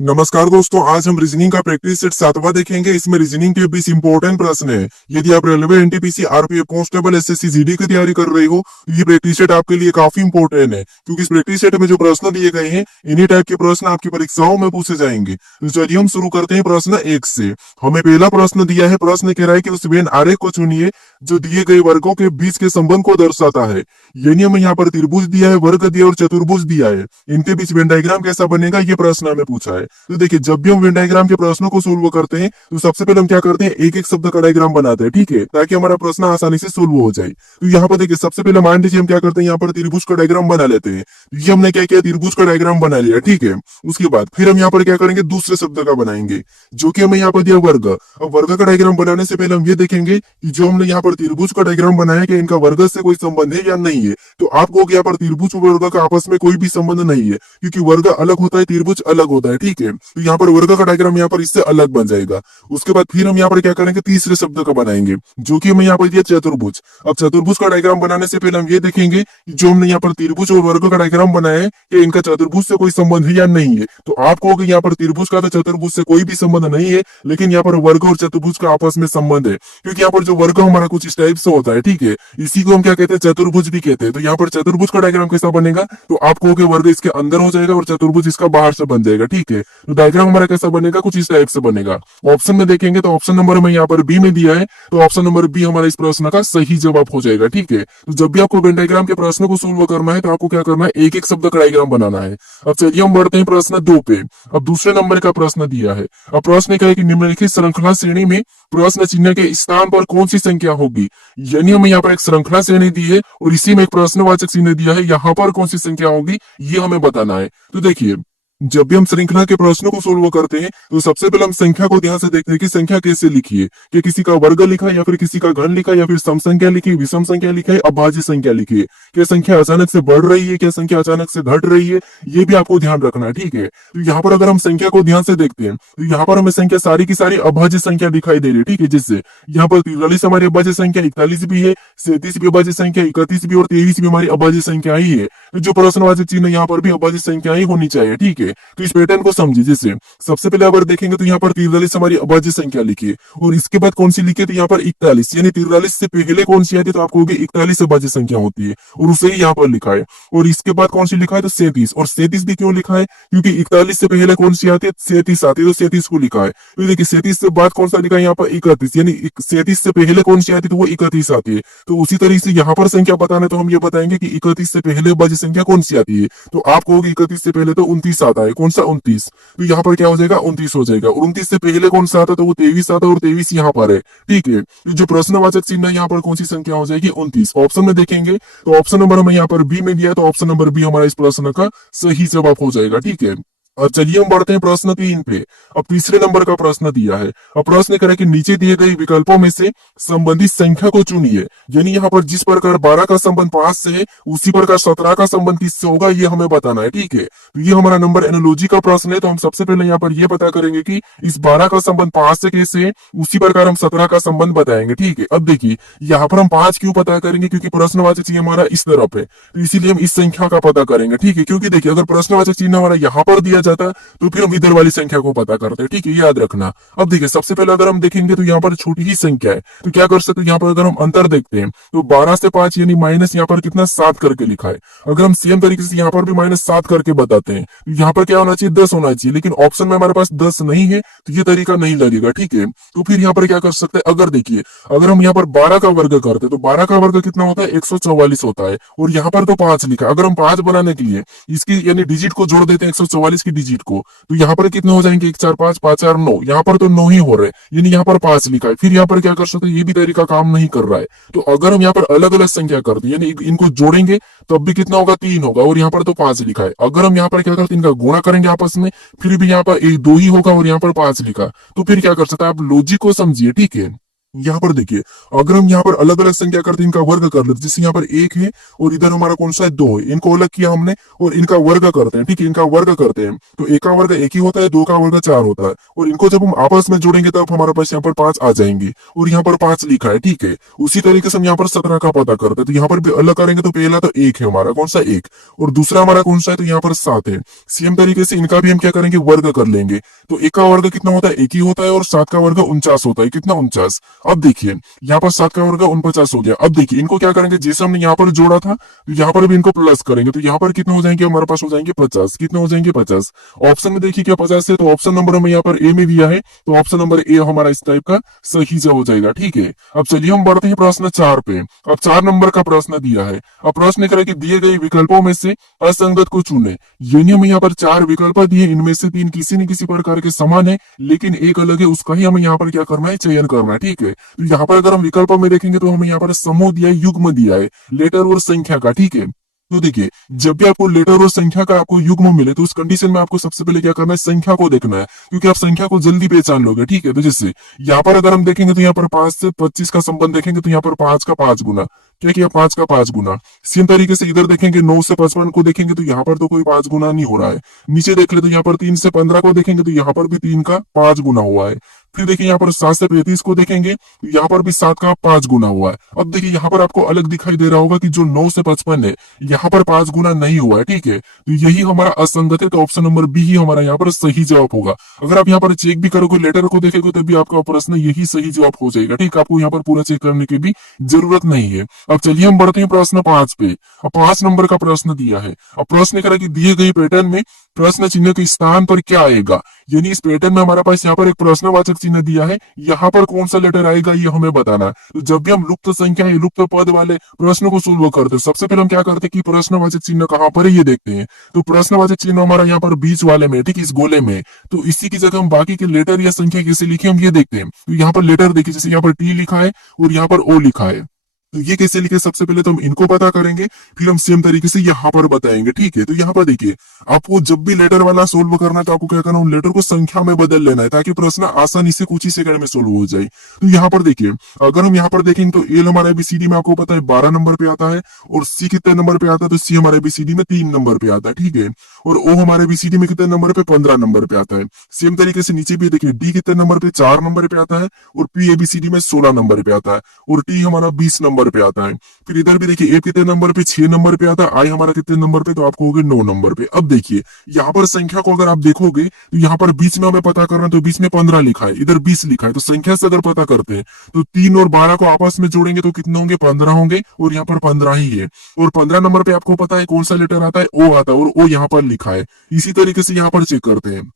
नमस्कार दोस्तों, आज हम रीजनिंग का प्रैक्टिस सेट 7वां देखेंगे। इसमें रीजनिंग के 20 इंपॉर्टेंट प्रश्न है। यदि आप railway, NTPC, RPF, constable, SSC, GD की तैयारी कर रहे हो तो ये प्रैक्टिस सेट आपके लिए काफी इंपॉर्टेंट है, क्योंकि इस प्रैक्टिस सेट में जो प्रश्न दिए गए हैं इन्हीं टाइप के प्रश्न आपकी परीक्षाओं में पूछे जाएंगे। तो चलिए हम शुरू करते हैं प्रश्न 1 से। हमें पहला प्रश्न दिया है। प्रश्न कह रहा है कि उस वेन आरेख को चुनिए जो दिए गए वर्गों के बीच के संबंध को दर्शाता है। यानी हमें यहाँ पर त्रिभुज दिया है, वर्ग दिया और चतुर्भुज दिया है। इनके बीच वेन डायग्राम कैसा बनेगा ये प्रश्न हमें पूछा है। तो देखिए, जब भी हम वेन डायग्राम के प्रश्नों को सोल्व करते हैं तो सबसे पहले हम क्या करते हैं, एक एक शब्द का डायग्राम बनाते हैं, ठीक है, ताकि हमारा प्रश्न आसानी से सोल्व हो जाए। तो यहाँ पर देखिए, सबसे पहले मान लीजिए हम क्या करते हैं, यहाँ पर त्रिभुज का डायग्राम बना लेते हैं। ये हमने क्या किया, त्रिभुज का डायग्राम बना लिया, ठीक है। उसके बाद फिर हम यहाँ पर क्या करेंगे, दूसरे शब्द का बनाएंगे, जो कि हमें यहाँ पर दिया वर्ग। अब वर्ग का डायग्राम बनाने से पहले हम ये देखेंगे कि जो हमने यहाँ पर त्रिभुज का डायग्राम बनाया कि इनका वर्ग से कोई संबंध है या नहीं है। तो आपको यहाँ पर त्रिभुज और वर्ग का आपस में कोई भी संबंध नहीं है, क्योंकि वर्ग अलग होता है, त्रिभुज अलग होता है, ठीक है। तो यहाँ पर वर्ग का डायग्राम यहाँ पर इससे अलग बन जाएगा। उसके बाद फिर हम यहाँ पर क्या करेंगे, तीसरे शब्द का बनाएंगे, जो कि हमें यहाँ पर दिया चतुर्भुज। अब चतुर्भुज का डायग्राम बनाने से पहले हम ये देखेंगे कि जो हमने यहाँ पर त्रिभुज और वर्ग का डायग्राम बनाया है कि इनका चतुर्भुज से कोई संबंध है या नहीं है। तो आप कहोगे यहाँ पर त्रिभुज का तो चतुर्भुज से कोई भी संबंध नहीं है, लेकिन यहाँ पर वर्ग और चतुर्भुज का आपस में संबंध है, क्योंकि यहाँ पर जो वर्ग हमारा कुछ इस टाइप से होता है, ठीक है। इसी को हम क्या कहते हैं, चतुर्भुज भी कहते हैं। तो यहाँ पर चतुर्भुज का डायग्राम कैसा बनेगा, तो आप कहोगे वर्ग इसके अंदर हो जाएगा और चतुर्भुज इसका बाहर से बन जाएगा, ठीक है। तो डायग्राम हमारा कैसा बनेगा, कुछ इस टाइप से बनेगा। ऑप्शन में देखेंगे तो ऑप्शन नंबर में यहाँ पर बी में दिया है, तो ऑप्शन नंबर बी हमारा इस प्रश्न का सही जवाब हो जाएगा, ठीक है। तो जब भी आपको वेन डायग्राम के प्रश्न को सोल्व करना है तो आपको क्या करना है, एक एक शब्द का डायग्राम बनाना है। अब चलिए हम बढ़ते हैं प्रश्न 2 पे। अब दूसरे नंबर का प्रश्न दिया है। अब प्रश्न क्या है कि निम्नलिखित श्रृंखला श्रेणी में प्रश्न चिन्ह के स्थान पर कौन सी संख्या होगी। यानी हमें यहाँ पर एक श्रृंखला श्रेणी दी है और इसी में एक प्रश्नवाचक चिन्ह दिया है, यहाँ पर कौन सी संख्या होगी ये हमें बताना है। तो देखिए, जब भी हम श्रृंखला के प्रश्नों को सोल्व करते हैं तो सबसे पहले हम संख्या को ध्यान से देखते हैं कि संख्या कैसे लिखी है, कि किसी का वर्ग लिखा है या फिर किसी का घन लिखा है या फिर सम संख्या लिखी है, विषम संख्या लिखा है, अभाज्य संख्या लिखी है। क्या संख्या अचानक से बढ़ रही है, क्या संख्या अचानक से घट रही है, ये भी आपको ध्यान रखना है, ठीक है। तो यहाँ पर अगर हम संख्या को ध्यान से देखते हैं तो यहाँ पर हमें संख्या सारी की सारी अभाज्य संख्या दिखाई दे रही है, ठीक है। जिससे यहाँ पर 43 हमारी अभाज्य संख्या, 41 भी है, 37 भी अभाज्य संख्या, 31 भी और 23 भी हमारी अभाज्य संख्या ही है। तो जो प्रश्नवाचक चिन्ह यहाँ पर भी अभाज्य संख्या ही होनी चाहिए, ठीक है। तो इस पैटर्न समझिए। जैसे सबसे पहले अगर देखेंगे तो यहाँ पर 43 हमारी अभाज्य संख्या लिखी है और इसके बाद कौन सी लिखी है, तो यहाँ पर 41, यानी 43 से पहले कौन सी आती है, तो आपको 41 अभाज्य संख्या होती है और उसे ही यहाँ पर लिखा है। और इसके बाद कौन सी लिखा है, तो 37, और 37 भी क्यों लिखा है, क्योंकि 41 से पहले कौन सी आती है, 37 आती है, तो 37 को लिखा है। तो देखिए 37 से बाद कौन सा लिखा है, यहाँ पर 31, यानी 37 से पहले कौन सी आती है, तो वो 31 आती है। तो उसी तरीके से यहाँ पर संख्या बताना है तो हम ये बताएंगे कि 31 से पहले अभाज्य संख्या कौन सी आती है। तो आप कहोगे 31 से पहले तो 29 आता है, कौन सा 29, तो यहाँ पर क्या हो जाएगा, 29 हो जाएगा। और 29 से पहले कौन सा आता है, तो वो 23 आता है और 23 यहाँ पर है, ठीक है। तो जो प्रश्नवाचक चिन्ह है यहाँ पर कौन सी संख्या हो जाएगी, 29। ऑप्शन में देखेंगे तो ऑप्शन नंबर हमें यहाँ पर बी में दिया है, तो ऑप्शन नंबर बी हमारा इस प्रश्न का सही जवाब हो जाएगा, ठीक है। और चलिए हम बढ़ते हैं प्रश्न 3 पे। अब तीसरे नंबर का प्रश्न दिया है। अब प्रश्न करें कि नीचे दिए गए विकल्पों में से संबंधित संख्या को चुनिए। यानी यहाँ पर जिस प्रकार 12 का संबंध 5 से है उसी प्रकार 17 का संबंध किससे होगा ये हमें बताना है, ठीक है। तो ये हमारा नंबर एनालॉजी का प्रश्न है। तो हम सबसे पहले यहाँ पर ये पता करेंगे कि इस 12 का संबंध 5 से कैसे है, उसी प्रकार हम 17 का संबंध बताएंगे, ठीक है। अब देखिए यहाँ पर हम 5 क्यों पता करेंगे, क्योंकि प्रश्नवाचक चिन्ह हमारा इस तरफ है, तो इसीलिए हम इस संख्या का पता करेंगे, ठीक है। क्योंकि देखिए अगर प्रश्नवाचक चिन्ह हमारा यहाँ पर दिया जाता तो फिर हम इधर वाली संख्या को पता करते हैं, ठीक है, याद रखना। अब देखिए सबसे पहले अगर हम देखेंगे तो यहाँ पर छोटी ही संख्या है, तो क्या कर सकते हैं, यहाँ पर अगर हम अंतर देखते हैं तो 12 से 5 यानी माइनस यहाँ पर कितना 7 करके लिखा है। अगर हम सेम तरीके से यहाँ पर भी -7 करके बताते हैं तो यहाँ पर क्या होना चाहिए, 10 होना चाहिए, लेकिन ऑप्शन में हमारे पास 10 नहीं है तो ये तरीका नहीं लगेगा, ठीक है। तो फिर यहाँ पर क्या कर सकते हैं, अगर देखिए अगर हम यहाँ पर 12 का वर्ग करते तो 12 का वर्ग कितना होता है, 144 होता है, और यहाँ पर तो 5 लिखा। अगर हम 5 बनाने के लिए इसकी यानी डिजिट को जोड़ देते हैं 144 की डिजिट को, तो यहाँ पर कितने हो जाएंगे, 1 4 5 5 4 9, यहाँ पर तो 9 ही हो रहे, यानी यहाँ पर 5 लिखा है। फिर यहाँ पर क्या कर सकते हैं, ये भी तरीका काम नहीं कर रहा है। तो अगर हम यहाँ पर अलग अलग संख्या करते हैं यानी इनको जोड़ेंगे तब भी कितना होगा, 3 होगा, और यहाँ पर तो 5 लिखा है। अगर हम यहाँ पर क्या करते हैं, इनका गुणा करेंगे आपस में, फिर भी यहाँ पर 2 ही होगा और यहाँ पर 5 लिखा, तो फिर क्या कर सकते हैं, आप लॉजिक को समझिए, ठीक है। यहाँ पर देखिए, अगर हम यहाँ पर अलग अलग संख्या करते हैं, इनका वर्ग कर लेते हैं, जैसे यहाँ पर एक है और इधर हमारा कौन सा है, दो है, इनको अलग किया हमने और इनका वर्ग करते हैं, ठीक है, इनका वर्ग करते हैं, तो एक का वर्ग एक ही होता है, दो का वर्ग चार होता है, और इनको जब हम आपस में जोड़ेंगे तब हमारे पास यहाँ पर पांच आ जाएंगे, और यहाँ पर पांच लिखा है, ठीक है। उसी तरीके से हम यहाँ पर 17 का पता करते हैं, तो यहाँ पर भी अलग करेंगे, तो पहला तो एक है हमारा, कौन सा एक, और दूसरा हमारा कौन सा है, तो यहाँ पर 7 है। सेम तरीके से इनका भी हम क्या करेंगे, वर्ग कर लेंगे, तो एक का वर्ग कितना होता है, एक ही होता है, और 7 का वर्ग 49 होता है, कितना 49। अब देखिए यहाँ पर 7 का वर्ग 49 हो गया। अब देखिए इनको क्या करेंगे, जैसे हमने यहाँ पर जोड़ा था तो यहाँ पर भी इनको प्लस करेंगे, तो यहाँ पर कितने हो जाएंगे, हमारे पास हो जाएंगे 50। कितने हो जाएंगे, 50। ऑप्शन में देखिए क्या 50 है, तो ऑप्शन नंबर हमें यहाँ पर ए में दिया है, तो ऑप्शन नंबर ए हमारा इस टाइप का सही जवाब हो जाएगा, ठीक है। अब चलिए हम बढ़ते हैं प्रश्न 4 पे। अब 4 नंबर का प्रश्न दिया है। अब प्रश्न करें कि दिए गए विकल्पों में से असंगत को चुने, यानी हमें यहाँ पर 4 विकल्प दिए, इनमें से 3 किसी न किसी प्रकार के समान है, लेकिन एक अलग है, उसका ही हमें यहाँ पर क्या करना है, चयन करना है, ठीक है। तो यहाँ पर अगर हम विकल्पों में देखेंगे तो हमें यहाँ पर समूह दिया है, युग्म दिया है, लेटर और संख्या का, ठीक है। तो देखिए जब भी आपको लेटर और संख्या का आपको युग्म मिले, तो उस कंडीशन में आपको सबसे पहले क्या करना है, संख्या को देखना है, क्योंकि आप संख्या को जल्दी पहचान लोगे, ठीक है। तो जैसे यहाँ पर अगर हम देखेंगे तो यहाँ पर 5 से 25 का संबंध देखेंगे, तो यहाँ पर 5 का 5 गुना, क्या किया, 5 का 5 गुना। सेम तरीके से इधर देखेंगे 9 से 55 को देखेंगे, तो यहाँ पर तो कोई 5 गुना नहीं हो रहा है। नीचे देख ले तो यहाँ पर 3 से 15 को देखेंगे, तो यहाँ पर भी 3 का 5 गुना हुआ है। फिर देखिए यहाँ पर 7 से 35 को देखेंगे, तो यहाँ पर भी 7 का 5 गुना हुआ है। अब देखिए यहाँ पर आपको अलग दिखाई दे रहा होगा कि जो 9 से 55 है, यहाँ पर 5 गुना नहीं हुआ है, ठीक है। तो यही हमारा असंगत है, तो ऑप्शन नंबर बी ही हमारा यहाँ पर सही जवाब होगा। अगर आप यहाँ पर चेक भी करोगे, लेटर को देखेगे, तो भी आपका प्रश्न यही सही जवाब हो जाएगा, ठीक है। आपको यहाँ पर पूरा चेक करने की भी जरूरत नहीं है। अब चलिए हम बढ़ते हैं प्रश्न 5 पे। अब 5 नंबर का प्रश्न दिया है। अब प्रश्न करा कि दिए गए पैटर्न में प्रश्न चिन्ह के स्थान पर क्या आएगा, यानी इस पैटर्न में हमारे पास यहाँ पर एक प्रश्नवाचक चिन्ह दिया है, यहाँ पर कौन सा लेटर आएगा ये हमें बताना है। तो जब भी हम लुप्त संख्या या लुप्त पद वाले प्रश्न को सोल्व करते हैं, सबसे पहले हम क्या करते हैं कि प्रश्नवाचक चिन्ह कहाँ पर है ये देखते हैं। तो प्रश्नवाचक चिन्ह हमारा यहाँ पर बीच वाले में, ठीक, इस गोले में। तो इसी की जगह हम बाकी के लेटर या संख्या कैसे लिखे हम ये देखते हैं। तो यहाँ पर लेटर देखिए, जैसे यहाँ पर टी लिखा है और यहाँ पर ओ लिखा है, तो ये कैसे लिखे, सबसे पहले तो हम इनको पता करेंगे, फिर हम सेम तरीके से यहाँ पर बताएंगे, ठीक है। तो यहाँ पर देखिए आपको जब भी लेटर वाला सोल्व करना है, तो आपको क्या करना है, उन लेटर को संख्या में बदल लेना है, ताकि प्रश्न आसानी से कुछ ही सेकंड में सोल्व हो जाए। तो यहाँ पर देखिए, अगर हम यहाँ पर देखेंगे तो एल हमारा एबीसीडी में आपको पता है 12 नंबर पे आता है, और सी कितने नंबर पे आता है, तो सी हमारे एबीसीडी में 3 नंबर पे आता है, ठीक है। और ओ हमारे एबीसीडी में कितने नंबर पे, 15 नंबर पे आता है। सेम तरीके से नीचे भी देखिए, डी कितने नंबर पे, 4 नंबर पे आता है, और पी एबीसीडी में 16 नंबर पे आता है, और टी हमारा 20 नंबर पे आता है। फिर इधर भी देखिए, ए कितने नंबर पे, 6 नंबर पे आता है, आई हमारा कितने नंबर पे, तो आपको हो गए 9 नंबर पे। अब देखिए यहाँ पर संख्या को अगर आप देखोगे, तो यहाँ पर बीच में हमें पता करना है, तो बीच में 15 लिखा है, इधर 20 लिखा है। तो संख्या से अगर पता करते हैं, तो 3 और 12 को आपस में जोड़ेंगे तो कितने होंगे, 15 होंगे, और यहाँ पर 15 ही है। और 15 नंबर पे आपको पता है कौन सा लेटर आता है, ओ आता है, और ओ यहाँ पर लिखा है। इसी तरीके से यहाँ पर चेक करते हैं,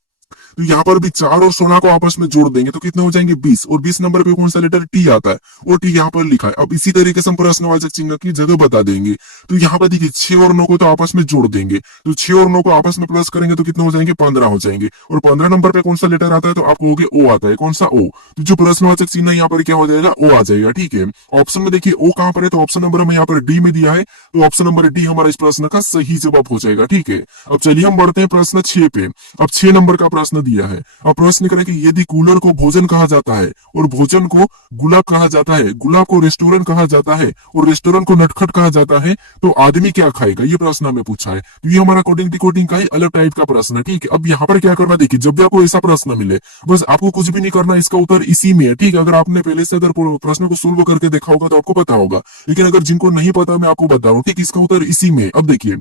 तो यहाँ पर भी 4 और 16 को आपस में जोड़ देंगे, तो कितने हो जाएंगे, 20। और 20 नंबर पे कौन सा लेटर, टी आता है, और टी यहाँ पर लिखा है। अब इसी तरीके से हम प्रश्नवाचक चिन्ह की जगह बता देंगे। तो यहाँ पर देखिए 6 और 9 को तो आपस में जोड़ देंगे, तो 6 और 9 को आपस में प्लस करेंगे, तो कितने हो जाएंगे, 15 हो जाएंगे। और 15 नंबर पे कौन सा लेटर आता है, तो आपको हो गया ओ आता है, कौन सा, ओ। तो जो प्रश्नवाचक चिन्ह यहाँ पर क्या हो जाएगा, ओ आ जाएगा, ठीक है। ऑप्शन में देखिए ओ कहाँ पर है, तो ऑप्शन नंबर हमें यहाँ पर डी में दिया है, तो ऑप्शन नंबर डी हमारा इस प्रश्न का सही जवाब हो जाएगा, ठीक है। अब चलिए हम बढ़ते हैं प्रश्न 6 पे। अब 6 नंबर का प्रश्न दिया है। अब प्रश्न करें कि यदि कूलर को भोजन कहा जाता है, और भोजन को गुलाब कहा जाता है, गुलाब को रेस्टोरेंट कहा जाता है, और रेस्टोरेंट को नटखट कहा जाता है, तो आदमी क्या खाएगा, ये प्रश्न हमें पूछा है। तो ये हमारा कोडिंग डिकोडिंग का ही अलग टाइप का प्रश्न है, ठीक है। अब यहाँ पर क्या करना, देखिए जब भी आपको ऐसा प्रश्न मिले, बस आपको कुछ भी नहीं करना, इसका उत्तर इसी में है, ठीक है। अगर आपने पहले से अगर प्रश्न को सोल्व करके देखा होगा तो आपको पता होगा, लेकिन अगर जिनको नहीं पता मैं आपको बता रहा हूँ, ठीक, इसका उत्तर इसी में। अब देखिए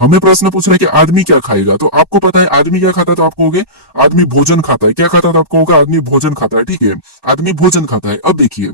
हमें प्रश्न पूछ रहा है कि आदमी क्या खाएगा, तो आपको पता है आदमी क्या खाता है, तो आपको होगे आदमी भोजन खाता है। क्या खाता है, तो आपको होगा आदमी भोजन खाता है, ठीक है, आदमी भोजन खाता है। अब देखिए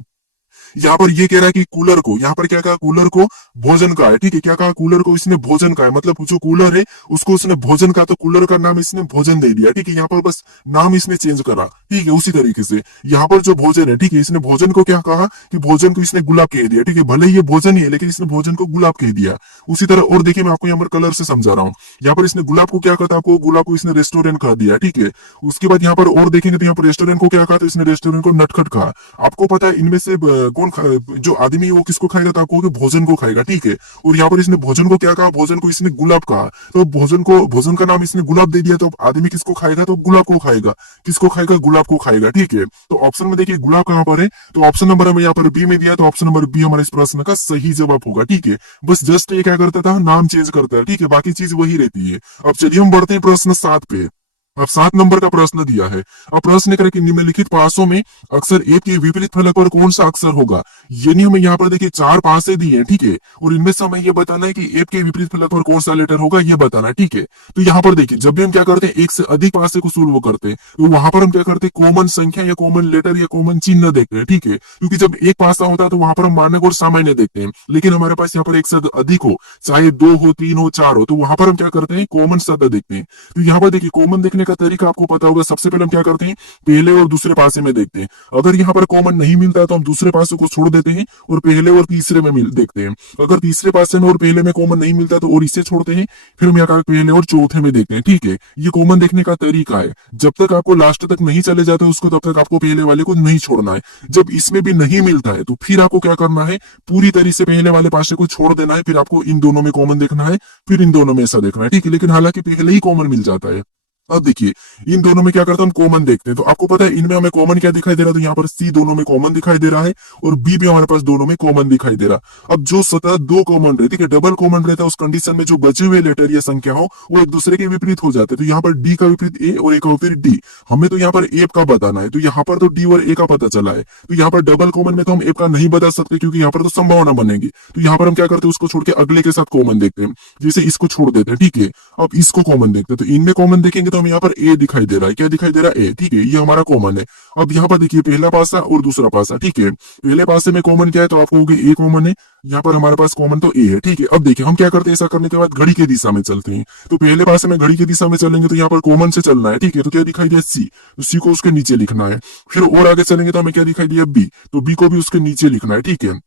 यहाँ पर ये कह रहा है कि कूलर को, यहाँ पर क्या कहा, कूलर को भोजन का है, ठीक है। क्या कहा, कूलर को इसने भोजन का है, मतलब जो कूलर है उसको उसने भोजन का, तो कूलर का नाम इसने भोजन दे दिया, ठीक है। यहाँ पर बस नाम इसने चेंज करा, ठीक है। उसी तरीके से यहाँ पर जो भोजन है, ठीक है, इसने भोजन को क्या कहा कि भोजन को इसने गुलाब कह दिया, ठीक है। भले ही ये भोजन ही है, लेकिन इसने भोजन को गुलाब कह दिया। उसी तरह और देखिए मैं आपको यहाँ पर कलर से समझा रहा हूँ, यहाँ पर इसने गुलाब को क्या कहा, आपको गुलाब को इसने रेस्टोरेंट कह दिया, ठीक है। उसके बाद यहाँ पर और देखेंगे तो यहाँ पर रेस्टोरेंट को क्या कहा, तो इसने रेस्टोरेंट को नटखट कहा। आपको पता है इनमें से कौन जो आदमी है वो किसको खाएगा, तो आपको भोजन को खाएगा, ठीक है। और यहाँ पर इसने भोजन को क्या कहा, भोजन को इसने गुलाब कहा, तो भोजन का नाम इसने गुलाब दे दिया, तो आदमी किसको खाएगा, तो गुलाब को खाएगा। किसको खाएगा, गुलाब आपको खाएगा, ठीक है। तो ऑप्शन में देखिए गुलाब कहाँ पर है, तो ऑप्शन नंबर हमें यहाँ पर बी में दिया, तो ऑप्शन नंबर बी हमारे इस प्रश्न का सही जवाब होगा, ठीक है। बस जस्ट ये क्या करता था, नाम चेंज करता है, ठीक है, बाकी चीज वही रहती है। अब चलिए हम बढ़ते हैं प्रश्न 7 पे। अब 7 नंबर का प्रश्न दिया है। अब प्रश्न करें कि निम्नलिखित पासों में अक्षर ए के विपरीत फलक पर कौन सा अक्षर होगा। यानी हमें यहाँ पर देखिए 4 पासे दिए हैं, ठीक है, और इनमें से हमें ये बताना है कि ए के विपरीत फलक पर कौन सा लेटर होगा, ये बताना है, ठीक है। तो यहाँ पर देखिए जब भी हम क्या करते हैं, एक से अधिक पासे को सोल्व करते हैं, तो वहां पर हम क्या करते हैं, कॉमन संख्या या कॉमन लेटर या कॉमन चिन्ह देखते हैं, ठीक है। क्योंकि जब एक पासा होता है तो वहां पर हम मानक और सामान्य देखते हैं, लेकिन हमारे पास यहाँ पर एक से अधिक हो, चाहे 2 हो, 3 हो, 4 हो, तो वहां पर हम क्या करते हैं, कॉमन शब्द देखते हैं। तो यहाँ पर देखिए कॉमन देखने का तरीका आपको पता होगा। सबसे पहले हम क्या करते हैं, पहले और दूसरे पासे में देखते हैं। अगर यहाँ पर कॉमन नहीं मिलता है तो हम दूसरे पासे को छोड़ देते हैं और पहले और तीसरे में देखते हैं। अगर तीसरे पासे में और पहले में कॉमन नहीं मिलता तो और इसे छोड़ते हैं, फिर हम यहाँ पहले और चौथे में देखते हैं, ठीक है। ये कॉमन देखने का तरीका है। जब तक आपको लास्ट तक नहीं चले जाते उसको, तब तक आपको पहले वाले को नहीं छोड़ना है। जब इसमें भी नहीं मिलता है तो फिर आपको क्या करना है, पूरी तरह से पहले वाले पासे को छोड़ देना है, फिर आपको इन दोनों में कॉमन देखना है, फिर इन दोनों में ऐसा देखना है, ठीक है। लेकिन हालांकि पहले ही कॉमन मिल जाता है। अब देखिए इन दोनों में क्या करते हैं, हम कॉमन देखते हैं। तो आपको पता है इनमें हमें कॉमन क्या दिखाई दे रहा है, तो यहाँ पर सी दोनों में कॉमन दिखाई दे रहा है और बी भी हमारे पास दोनों में कॉमन दिखाई दे रहा। अब जो सतह 2 कॉमन रहती है, डबल कॉमन रहता है, उस कंडीशन में जो बचे हुए लेटर या संख्या हो वो एक दूसरे के विपरीत हो जाते हैं। तो यहाँ पर डी का विपरीत ए और ए का विपरीत डी। हमें तो यहाँ पर ए का बताना है, तो यहाँ पर तो डी और ए का पता चला है। तो यहाँ पर डबल कॉमन में तो हम ए का नहीं बता सकते, क्योंकि यहाँ पर तो संभावना बनेगी। तो यहाँ पर हम क्या करते हैं, उसको छोड़ के अगले के साथ कॉमन देखते हैं। जैसे इसको छोड़ देते हैं, ठीक है। अब इसको कॉमन देखते हैं, तो इनमें कॉमन देखेंगे तो हम यहाँ पर ए दिखाई दे रहा है, क्या दिखाई दे रहा है, ए, ठीक है, ये हमारा कॉमन है। अब यहाँ पर देखिए पहला पासा और दूसरा पासा, ठीक है। पहले पासे में कॉमन क्या है, तो आप कहोगे ए कॉमन है। यहाँ पर हमारे पास कॉमन तो ए है, ठीक है। अब देखिए हम क्या करते हैं, ऐसा करने के बाद घड़ी के दिशा में चलते हैं। तो पहले पासे में घड़ी की दिशा में चलेंगे तो यहाँ पर कॉमन से चलना है, ठीक है। तो क्या दिखाई दिया, सी, तो सी को उसके नीचे लिखना है। फिर और आगे चलेंगे तो हमें क्या दिखाई दिया, बी, तो बी को भी उसके नीचे लिखना है, ठीक है।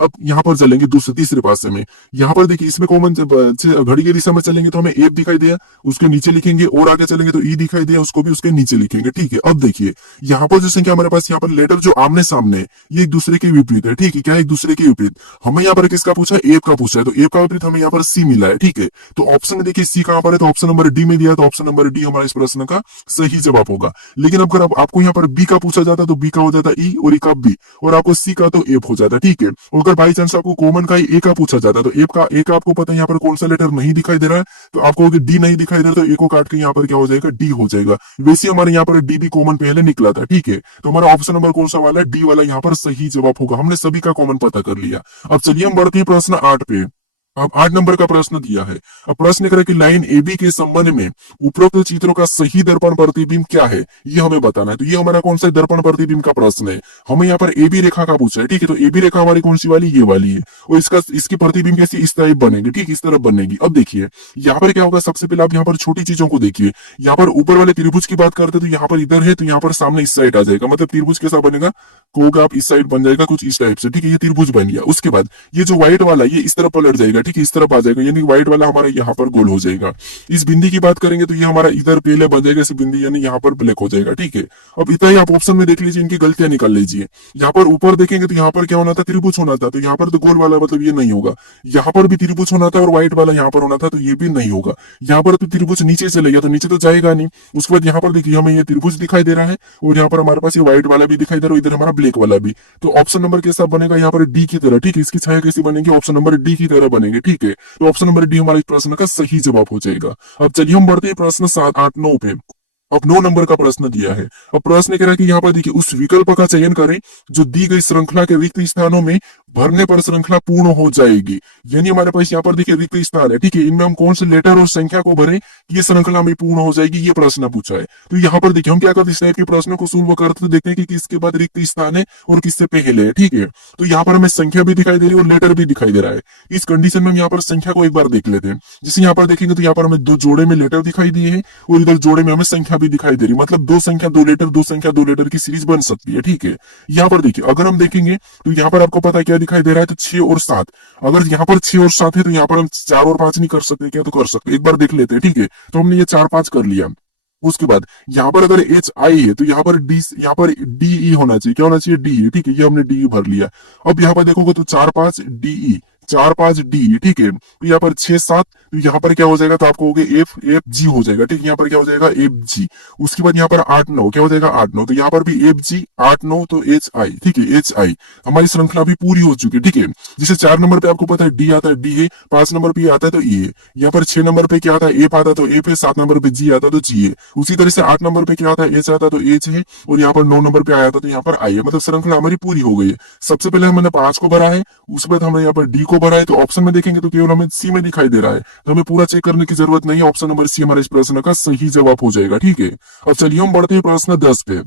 अब यहाँ पर चलेंगे दूसरे तीसरे पासे में, यहाँ पर देखिए इसमें कॉमन घड़ी की दिशा में चलेंगे तो हमें एफ दिखाई दिया, उसके नीचे लिखेंगे, और आगे चलेंगे तो ई दिखाई दिया, उसको भी उसके नीचे लिखेंगे, ठीक है। अब देखिए यहाँ पर जो संख्या हमारे पास, यहाँ पर लेटर जो आमने सामने है, ये एक दूसरे के विपरीत है, ठीक है। क्या एक दूसरे के विपरीत, हमें यहाँ पर किसका पूछा है, एफ का पूछा है, तो एफ का विपरीत हमें यहाँ पर सी मिला है, ठीक है। तो ऑप्शन में देखिए सी कहाँ पर है, तो ऑप्शन नंबर डी में दिया, तो ऑप्शन नंबर डी हमारे इस प्रश्न का सही जवाब होगा। लेकिन अगर आपको यहाँ पर बी का पूछा जाता तो बी का हो जाता ई, और ई का बी, और आपको सी का तो एफ हो जाता, ठीक है। अगर बाई चांस आपको कॉमन का ही ए का पूछा जाता, तो ए का आपको पता है यहाँ पर कौन सा लेटर नहीं दिखाई दे रहा है, तो आपको डी नहीं दिखाई दे रहा, तो ए को काट के यहाँ पर क्या हो जाएगा, डी हो जाएगा। वैसे हमारे यहाँ पर डी भी कॉमन पहले निकला था, ठीक है। तो हमारा ऑप्शन नंबर कौन सा वाला है, डी वाला यहाँ पर सही जवाब होगा। हमने सभी का कॉमन पता कर लिया। अब चलिए हम बढ़ते हैं प्रश्न 8 पे। अब 8 नंबर का प्रश्न दिया है। अब प्रश्न करें कि लाइन ए बी के संबंध में उपरोक्त चित्रों का सही दर्पण प्रतिबिंब क्या है, ये हमें बताना है। तो ये हमारा कौन सा दर्पण प्रतिबिंब का प्रश्न है। हमें यहाँ पर ए बी रेखा का पूछा है, ठीक है। तो ए बी रेखा हमारी कौन सी वाली, ये वाली है, और इसकी प्रतिबिंब कैसी, इस तरह बनेगी, ठीक, इस तरह बनेगी। अब देखिए यहाँ पर क्या होगा, सबसे पहले आप यहाँ पर छोटी चीजों को देखिए। यहाँ पर ऊपर वाले त्रिभुज की बात करते तो यहाँ पर इधर है, तो यहाँ पर सामने इस साइड आ जाएगा, मतलब त्रिभुज कैसा बनेगा, कहोगे आप इस साइड बन जाएगा कुछ इस टाइप से, ठीक है। ये त्रिभुज बन गया। उसके बाद ये जो व्हाइट वाला ये इस तरफ पलट जाएगा, ठीक है, इस तरफ आ जाएगा, यानी व्हाइट वाला हमारा यहाँ पर गोल हो जाएगा। इस बिंदी की बात करेंगे तो ये हमारा इधर पहले बन जाएगा, इस बिंदी यानी यहाँ पर ब्लैक हो जाएगा, ठीक है। अब इतना ही आप ऑप्शन में देख लीजिए, इनकी गलतियां निकाल लीजिए। यहाँ पर ऊपर देखेंगे तो यहाँ पर क्या होना था, त्रिभुज होना था, तो यहाँ पर तो गोल वाला मतलब ये नहीं होगा। यहाँ पर भी त्रिभुज होना था और व्हाइट वाला यहाँ पर होना था, तो ये भी नहीं होगा। यहाँ पर तो त्रिभुज नीचे चलेगा, तो नीचे तो जाएगा नहीं। उसके बाद यहाँ पर देखिए हमें ये त्रिभुज दिखाई दे रहा है, और यहाँ पर हमारे पास ये व्हाइट वाला भी दिखाई दे रहा है, इधर हमारा ब्लैक वाला भी। तो ऑप्शन नंबर कैसा बनेगा, यहाँ पर डी की तरह, ठीक है। इसकी छाया कैसी बनेगी, ऑप्शन नंबर डी की तरह बनेगी, ठीक है। तो ऑप्शन नंबर डी हमारे प्रश्न का सही जवाब हो जाएगा। अब चलिए हम बढ़ते हैं प्रश्न 7, 8, 9 पे। अब 9 नंबर का प्रश्न दिया है। अब प्रश्न कह रहा है कि यहाँ पर देखिए उस विकल्प का चयन करें जो दी गई श्रृंखला के रिक्त स्थानों में भरने पर श्रृंखला पूर्ण हो जाएगी। यानी हमारे पास यहाँ पर देखिए रिक्त स्थान है, ठीक है। इनमें हम कौन से लेटर और संख्या को भरें कि ये श्रृंखला में पूर्ण हो जाएगी, ये प्रश्न पूछा है। तो यहाँ पर देखिए हम क्या करते हैं, इस टाइप के प्रश्नों को सोल्व करते देखते हैं कि किसके बाद रिक्त स्थान है और किससे पहले है, ठीक है। तो यहाँ पर हमें संख्या भी दिखाई दे रही है और लेटर भी दिखाई दे रहा है। इस कंडीशन में हम यहाँ पर संख्या को एक बार देख लेते हैं। जैसे यहाँ पर देखेंगे तो यहाँ पर हमें 2 जोड़े में लेटर दिखाई दिए हैं और इधर जोड़े में हमें संख्या भी दिखाई दे रही है, मतलब 2 संख्या 2 लेटर 2 संख्या 2 लेटर की सीरीज बन सकती है, ठीक है। यहाँ पर देखिए अगर हम देखेंगे तो यहाँ पर आपको पता है क्या दिखाई दे रहा है, तो 6 और 7। अगर यहाँ पर 6 और 7 है तो यहाँ पर हम 4 और 5 नहीं कर सकते क्या, तो कर सकते, एक बार देख लेते हैं, ठीक है। तो हमने ये 4 5 कर लिया। उसके बाद यहाँ पर अगर एच आई है तो यहाँ पर डी ई होना चाहिए, क्या होना चाहिए, डी ई, ठीक है। ये हमने डी ई भर लिया। अब यहाँ पर देखोगे तो 4 5 डी ई, 4 5 डी, ठीक है। तो यहाँ पर 6 7, तो यहाँ पर क्या हो जाएगा, तो आपको हो गया एफ एफ जी हो जाएगा, ठीक है। यहाँ पर क्या हो जाएगा, एफ जी। उसके बाद यहाँ पर 8 9 क्या हो जाएगा, 8 9, तो यहाँ पर भी एफ जी 8 9, तो एच आई, ठीक है, एच आई। हमारी श्रृंखला अभी पूरी हो चुकी है, ठीक है। जैसे 4 नंबर पे आपको पता है डी आता है, डी है। 5 नंबर पे आता है तो ई है। यहाँ पर 6 नंबर पे क्या आता है, एफ आता है तो एफ है। 7 नंबर पे जी आता है तो जी है। उसी तरह से 8 नंबर पे क्या आता है, एच आता है तो एच है। और यहाँ पर 9 नंबर पे आया था तो यहाँ पर आई है। मतलब श्रृंखला हमारी पूरी हो गई है। सबसे पहले हमने 5 को भरा है, उसके बाद हमने यहाँ पर डी को भरा है। तो ऑप्शन में देखेंगे तो केवल हमें सी में दिखाई दे रहा है, तो हमें पूरा चेक करने की जरूरत नहीं है। ऑप्शन नंबर सी हमारे इस प्रश्न का सही जवाब हो जाएगा, ठीक है। अब चलिए हम बढ़ते हैं प्रश्न 10 पे।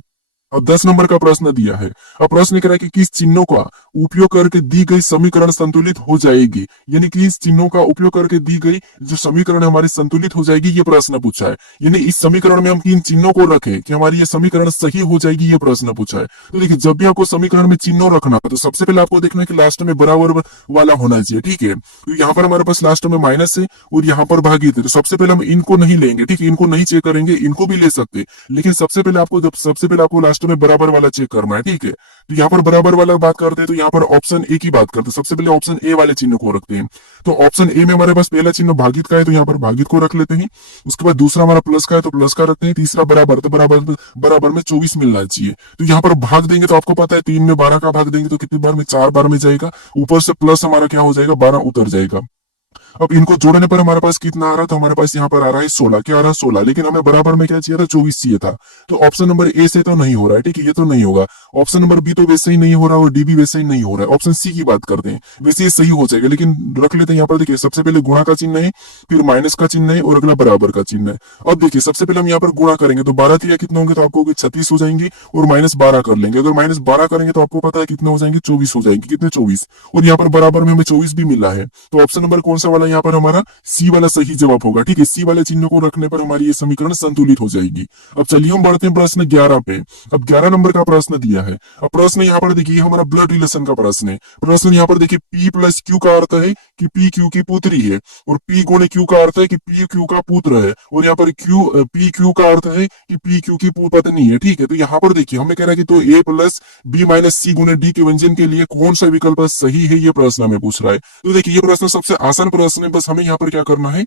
अब 10 नंबर का प्रश्न दिया है। अब प्रश्न कह रहा है कि किस चिन्हों का उपयोग करके दी गई समीकरण संतुलित हो जाएगी, यानी कि इस चिन्हों का उपयोग करके दी गई जो समीकरण हमारी संतुलित हो जाएगी, ये प्रश्न पूछा है। यानी इस समीकरण में हम किन चिन्हों को रखें कि हमारी ये समीकरण सही हो जाएगी, ये प्रश्न पूछा है। तो देखिए, जब भी आपको समीकरण में चिन्ह रखना है तो सबसे पहले आपको देखना है कि लास्ट में बराबर वाला होना चाहिए, ठीक है। तो यहाँ पर हमारे पास लास्ट में माइनस है और यहाँ पर भागित है, तो सबसे पहले हम इनको नहीं लेंगे, ठीक है। इनको नहीं चेक करेंगे, इनको भी ले सकते, लेकिन सबसे पहले आपको लास्ट में बराबर वाला चेक करना है, ठीक है। तो यहाँ पर बराबर वाला बात करते हैं तो यहाँ पर ऑप्शन ए की बात करते हैं। सबसे पहले ऑप्शन ए वाले चिन्ह को रखते हैं। तो ऑप्शन ए में हमारे पास पहला चिन्ह भागित का है, तो यहाँ पर भागित को रख लेते हैं। उसके बाद दूसरा हमारा प्लस का है तो प्लस का रखते हैं। तीसरा बराबर, तो बराबर में 24 मिलना चाहिए। तो यहाँ पर भाग देंगे तो आपको पता है 3 में 12 का भाग देंगे तो कितनी बार में, 4 बार में जाएगा। ऊपर से प्लस हमारा क्या हो जाएगा, 12 उतर जाएगा। अब इनको जोड़ने पर हमारे पास कितना आ रहा है, तो हमारे पास यहाँ पर आ रहा है 16। क्या आ रहा है, 16। लेकिन हमें बराबर में क्या चाहिए था, 24 चाहिए था। तो ऑप्शन नंबर ए से तो नहीं हो रहा है, ठीक है, ये तो नहीं होगा। ऑप्शन नंबर बी तो वैसे ही नहीं हो रहा और डी भी वैसे ही नहीं हो रहा है। ऑप्शन सी की बात करते हैं, वैसे ये सही हो जाएगा, लेकिन रख लेते हैं। यहाँ पर देखिए, सबसे पहले गुणा का चिन्ह है, फिर माइनस का चिन्ह है और अगला बराबर का चिन्ह है। अब देखिए, सबसे पहले हम यहाँ पर गुणा करेंगे तो 12 3 कितने होंगे, तो आपको 36 हो जाएंगे। और माइनस 12 कर लेंगे, अगर माइनस 12 करेंगे तो आपको पता है कितने हो जाएंगे, 24 हो जाएंगे। कितने, 24। और यहाँ पर बराबर में हमें 24 भी मिला है। तो ऑप्शन नंबर कौन सा वाला यहाँ पर हमारा सी वाला सही जवाब होगा, ठीक है। सी वाले चिन्ह को रखने पर हमारी ये समीकरण संतुलित हो जाएगी। अब चलिए हम बढ़ते हैं प्रश्न 11 पे। अब 11 नंबर का प्रश्न दिया है। अब प्रश्न यहाँ पर देखिए, हमारा ब्लड रिलेशन का प्रश्न है। प्रश्न यहाँ पर देखिए, P प्लस क्यू का अर्थ है कि P क्यू की पुत्री है, और P गुणे क्यू का अर्थ है कि P क्यू का पुत्र है, और यहाँ पर P क्यू का अर्थ है कि P क्यू की पत्नी है, ठीक है। तो यहाँ पर देखिए, हमें कह रहा है कि तो A प्लस बी माइनस सी गुणे डी के व्यंजन के लिए कौन सा विकल्प सही है, ये प्रश्न हमें पूछ रहा है। तो देखिए, ये प्रश्न सबसे आसान प्रश्न है। बस हमें यहाँ पर क्या करना है,